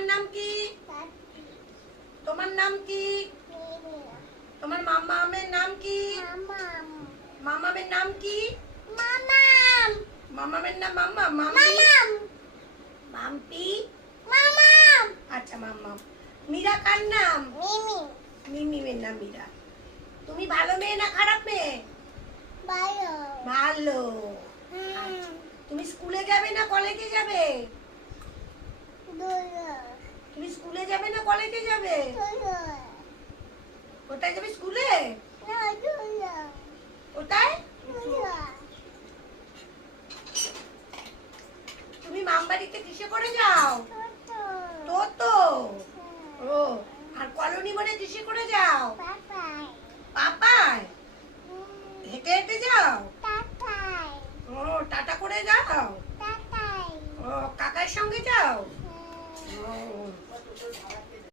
তোমার নাম কি? তোমার নাম কি? তোমার মামামের নাম কি? মামামের নাম কি? মামামের নাম মাম্পি। আচ্ছা মাম্মাম। মীরা কার নাম? মিমিমের নাম মীরা। তুমি ভালো মেয়ে না খারাপ মেয়ে? ভালো। আচ্ছা, তুমি স্কুলে যাবে না কলেজে যাবে? তুমি স্কুলে যাবে না কলেজে যাবে? কোথায় যাবে স্কুলে? কোথায়? তুমি মামবাড়িতে কিসে করে যাও?